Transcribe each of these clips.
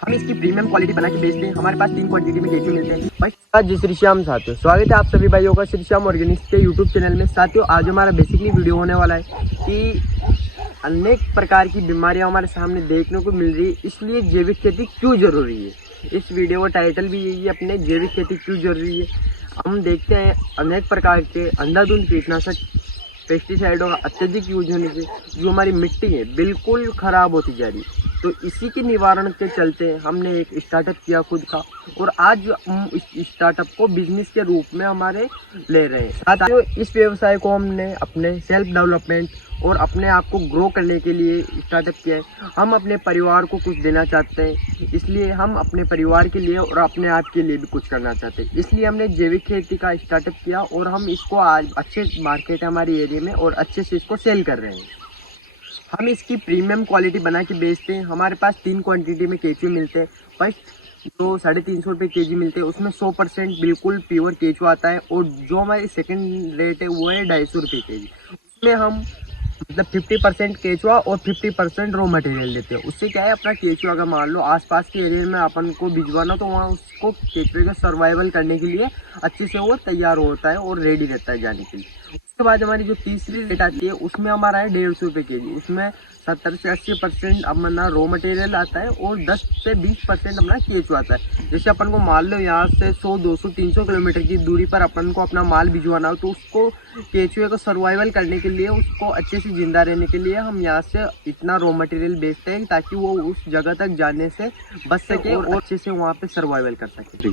हम इसकी premium quality बना के बेचते हैं। हमारे पास 3 क्वांटिटी में केचुए मिलते हैं। भाई जी श्री श्याम साथियों, स्वागत है आप सभी भाइयों का श्री श्याम ऑर्गेनिक्स के यूट्यूब चैनल में। साथियों आज हमारा बेसिकली वीडियो होने वाला है कि अनेक प्रकार की बीमारियां हमारे सामने देखने को मिल रही है, इसलिए जैविक खेती क्यों जरूरी है। इस वीडियो का टाइटल भी यही है, अपने जैविक खेती क्यों जरूरी है। हम देखते हैं अनेक प्रकार के अंधाधुंध कीटनाशक पेस्टिसाइडों का अत्यधिक यूज होने से जो हमारी मिट्टी है बिल्कुल खराब होती जा रही है। तो इसी के निवारण के चलते हमने एक स्टार्टअप किया खुद का, और आज हम इस स्टार्टअप को बिजनेस के रूप में हमारे ले रहे हैं। साथियों इस व्यवसाय को हमने अपने सेल्फ डेवलपमेंट और अपने आप को ग्रो करने के लिए स्टार्टअप किया है। हम अपने परिवार को कुछ देना चाहते हैं, इसलिए हम अपने परिवार के लिए और अपने आप के लिए भी कुछ करना चाहते हैं। इसलिए हमने जैविक खेती का स्टार्टअप किया और हम इसको आज अच्छे मार्केट है हमारे एरिया में और अच्छे से इसको सेल कर रहे हैं। हम इसकी प्रीमियम क्वालिटी बना के बेचते हैं। हमारे पास 3 क्वांटिटी में केचुए मिलते हैं। फर्स्ट जो 350 रुपये केजी मिलते हैं उसमें 100% बिल्कुल प्योर केचुआ आता है, और जो हमारी सेकंड रेट है वो है 250 रुपये केजी। उसमें हम मतलब 50% केचुआ और 50% रॉ मटेरियल देते हैं। उससे क्या है, अपना केचुआ अगर मान लो आसपास के एरिया में अपन को भिजवाना, तो वहाँ उसको केचुए का सर्वाइवल करने के लिए अच्छे से वो तैयार होता है और रेडी रहता है जाने के लिए। उसके बाद हमारी जो तीसरी रेट आती है उसमें हमारा है 150 रुपये केजी। उसमें 70 से 80% अपना रॉ मटेरियल आता है और 10 से 20% अपना केचुआ आता है। जैसे अपन को मान लो यहाँ से 100, 200, 300 किलोमीटर की दूरी पर अपन को अपना माल भिजवाना हो, तो उसको केचुए को सर्वाइवल करने के लिए, उसको अच्छे से जिंदा रहने के लिए हम यहाँ से इतना रॉ मटेरियल बेचते हैं ताकि वो उस जगह तक जाने से बच सके और अच्छे से वहाँ पे सर्वाइवल कर सके।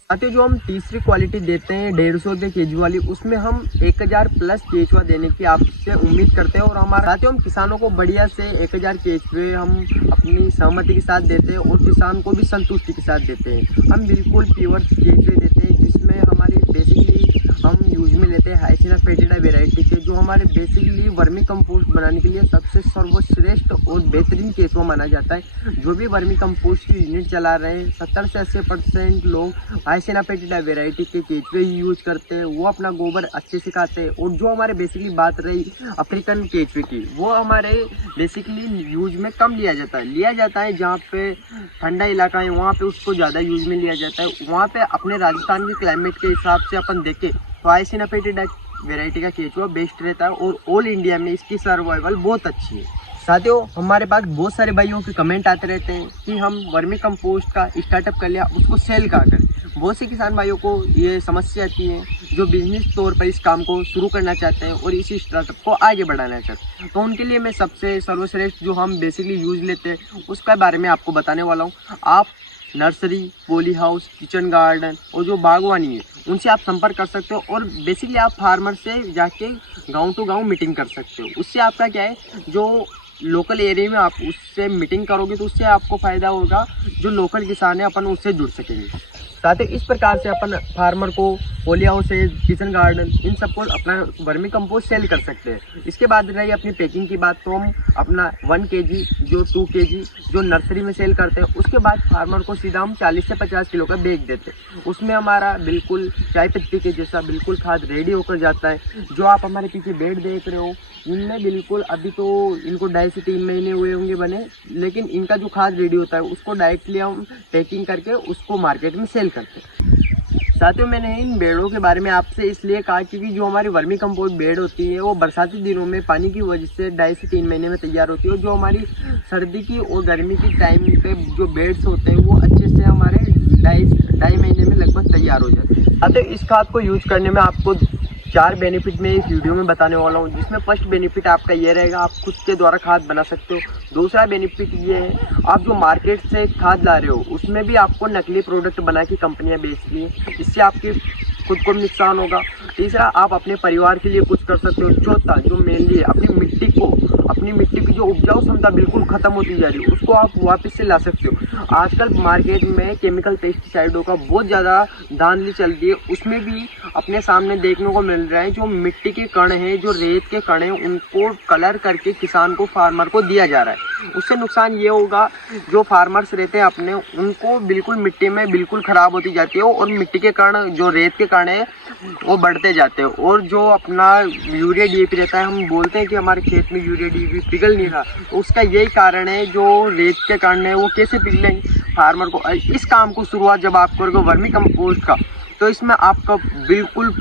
साथियों जो हम तीसरी क्वालिटी देते हैं 150 रुपये केजी वाली, उसमें हम 1000 प्लस केचुआ देने की आपसे उम्मीद करते हैं। और हमारे साथियों हम किसानों को बढ़िया से 1000 केचुए हम अपनी सहमति के साथ देते हैं और किसान को भी संतुष्टि के साथ देते हैं। हम बिल्कुल प्योर केचुए देते हैं, जिसमें हमारी बेसिकली हम यूज में लेते हैं हाइसिना फेटिडा वेराइटी के, जो हमारे बेसिकली वर्मी कंपोस्ट बनाने के लिए सबसे सर्वश्रेष्ठ और बेहतरीन केचुआ माना जाता है। जो भी वर्मी कंपोस्ट की यूनिट चला रहे हैं 70 से 80% लोग हाइसिना फेटिडा वेराइटी के केचुए ही यूज करते हैं। वो अपना गोबर अच्छे से खाते हैं। और जो हमारे बेसिकली बात रही अफ्रीकन केचुए की, वो हमारे बेसिकली यूज में कम लिया जाता है जहाँ पे ठंडा इलाका है वहाँ पे उसको ज़्यादा यूज में लिया जाता है। वहाँ पे अपने राजस्थान के क्लाइमेट के हिसाब से अपन देखें तो हाइसिना फेटिडा वेराइटी का केचुआ बेस्ट रहता है और ऑल इंडिया में इसकी सर्वाइवल बहुत अच्छी है। साथियों हमारे पास बहुत सारे भाइयों के कमेंट आते रहते हैं कि हम वर्मी कंपोस्ट का स्टार्टअप कर लिया, उसको सेल कहाँ करें। बहुत से किसान भाइयों को ये समस्या आती है जो बिजनेस तौर पर इस काम को शुरू करना चाहते हैं और इस स्टार्टअप को आगे बढ़ाना चाहते हैं। तो उनके लिए मैं सबसे सर्वश्रेष्ठ जो हम बेसिकली यूज लेते हैं उसके बारे में आपको बताने वाला हूँ। आप nursery, poly house, kitchen garden और जो बागवानी है उनसे आप संपर्क कर सकते हो, और बेसिकली आप फार्मर से जाके गांव टू गांव मीटिंग कर सकते हो। उससे आपका क्या है, जो लोकल एरिया में आप उससे मीटिंग करोगे तो उससे आपको फ़ायदा होगा, जो लोकल किसान है अपन उससे जुड़ सकेंगे। साथ ही इस प्रकार से अपन फार्मर को पॉली हाउस है, किचन गार्डन, इन सबको अपना वर्मी कंपोस्ट सेल कर सकते हैं। इसके बाद रही अपनी पैकिंग की बात, तो हम अपना 1 kg जो 2 kg जो नर्सरी में सेल करते हैं, उसके बाद फार्मर को सीधा हम 40 से 50 किलो का बैग देते हैं। उसमें हमारा बिल्कुल चाय पत्ती के जैसा बिल्कुल खाद रेडी होकर जाता है। जो आप हमारे पीछे बेड देख रहे हो इनमें बिल्कुल अभी तो इनको 2.5 से 3 महीने हुए होंगे बने, लेकिन इनका जो खाद रेडी होता है उसको डायरेक्टली हम पैकिंग करके उसको मार्केट में सेल करते हैं। साथियों मैंने इन बेड़ों के बारे में आपसे इसलिए कहा क्योंकि जो हमारी वर्मी कंपोस्ट बेड होती है वो बरसाती दिनों में पानी की वजह से 2.5 से 3 महीने में तैयार होती है, और जो हमारी सर्दी की और गर्मी की टाइम पे जो बेड्स होते हैं वो अच्छे से हमारे 2.5 महीने में लगभग तैयार हो जाते हैं। साथियों इस खाद को यूज करने में आपको 4 बेनिफिट मैं इस वीडियो में बताने वाला हूँ, जिसमें फर्स्ट बेनिफिट आपका ये रहेगा, आप खुद के द्वारा खाद बना सकते हो। दूसरा बेनिफिट ये है, आप जो मार्केट से खाद ला रहे हो उसमें भी आपको नकली प्रोडक्ट बना के कंपनियां बेच रही हैं, इससे आपकी खुद को नुकसान होगा। तीसरा आप अपने परिवार के लिए कुछ कर सकते हो। चौथा जो मेनली अपनी मिट्टी की जो उपजाऊ क्षमता बिल्कुल खत्म होती जा रही है उसको आप वापस से ला सकते हो। आजकल मार्केट में केमिकल पेस्टिसाइडों का बहुत ज़्यादा धांधली चल रही है, उसमें भी अपने सामने देखने को मिल रहा है जो मिट्टी के कण हैं, जो रेत के कण हैं, उनको कलर करके किसान को, फार्मर को दिया जा रहा है। उससे नुकसान ये होगा, जो फार्मर्स रहते हैं अपने, उनको बिल्कुल मिट्टी में बिल्कुल ख़राब होती जाती है और मिट्टी के कण, जो रेत के कण है वो बढ़ते जाते हैं। और जो अपना यूरिया डीएपी रहता है, हम बोलते हैं कि हमारे खेत में यूरिया डीएपी पिघल नहीं रहा, तो उसका यही कारण है, जो रेत के कण है वो कैसे पिघलेंगे। फार्मर को इस काम को शुरुआत जब आप करोगे वर्मी कंपोस्ट का, तो इसमें आपका बिल्कुल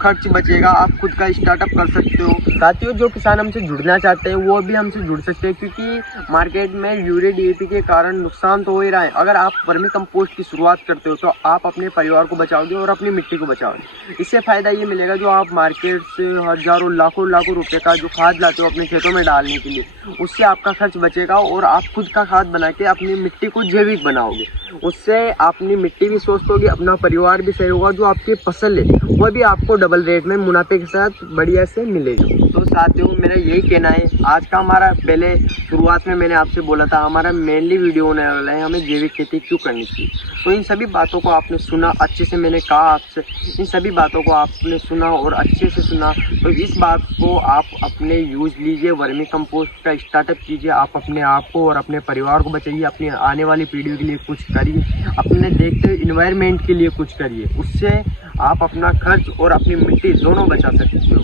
खर्च बचेगा, आप खुद का स्टार्टअप कर सकते हो। साथियों, जो किसान हमसे जुड़ना चाहते हैं वो भी हमसे जुड़ सकते हैं, क्योंकि मार्केट में यूरिया डीएपी के कारण नुकसान तो हो ही रहा है। अगर आप वर्मी कंपोस्ट की शुरुआत करते हो तो आप अपने परिवार को बचाओगे और अपनी मिट्टी को बचाओगे। इससे फ़ायदा ये मिलेगा, जो आप मार्केट से हज़ारों लाखों रुपये का जो खाद लाते हो अपने खेतों में डालने के लिए, उससे आपका खर्च बचेगा और आप खुद का खाद बना के अपनी मिट्टी को जैविक बनाओगे। उससे अपनी मिट्टी भी स्वस्थ होगी, अपना परिवार भी सही होगा, जो आपकी फसल है वह भी आपको डबल रेट में मुनाफे के साथ बढ़िया से मिलेगा। तो साथियों, मेरा यही कहना है, आज का हमारा, पहले शुरुआत में मैंने आपसे बोला था हमारा मेनली वीडियो होने वाला है हमें जैविक खेती क्यों करनी चाहिए। तो इन सभी बातों को आपने सुना, अच्छे से मैंने कहा आपसे, इन सभी बातों को आपने सुना और अच्छे से सुना। तो इस बात को आप अपने यूज़ लीजिए, वर्मी कंपोस्ट का स्टार्टअप कीजिए, आप अपने आप को और अपने परिवार को बचाइए, अपनी आने वाली पीढ़ी के लिए कुछ करिए, अपने देखते हुए इन्वायरमेंट के लिए कुछ करिए। उससे आप अपना खर्च और अपनी मिट्टी दोनों बचा सकते हो।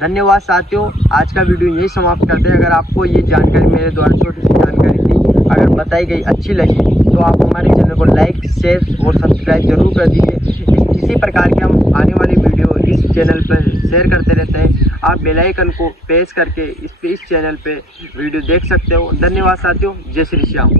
धन्यवाद साथियों, आज का वीडियो यही समाप्त करते हैं। अगर आपको ये जानकारी मेरे द्वारा छोटी सी जानकारी थी अगर बताई गई अच्छी लगी तो आप हमारे चैनल को लाइक, शेयर और सब्सक्राइब जरूर कर दीजिए। इसी प्रकार के हम आने वाली वीडियो इस चैनल पर शेयर करते रहते हैं। आप बेल आइकन को प्रेस करके इस चैनल पे वीडियो देख सकते हो। धन्यवाद साथियों, जय श्री श्याम।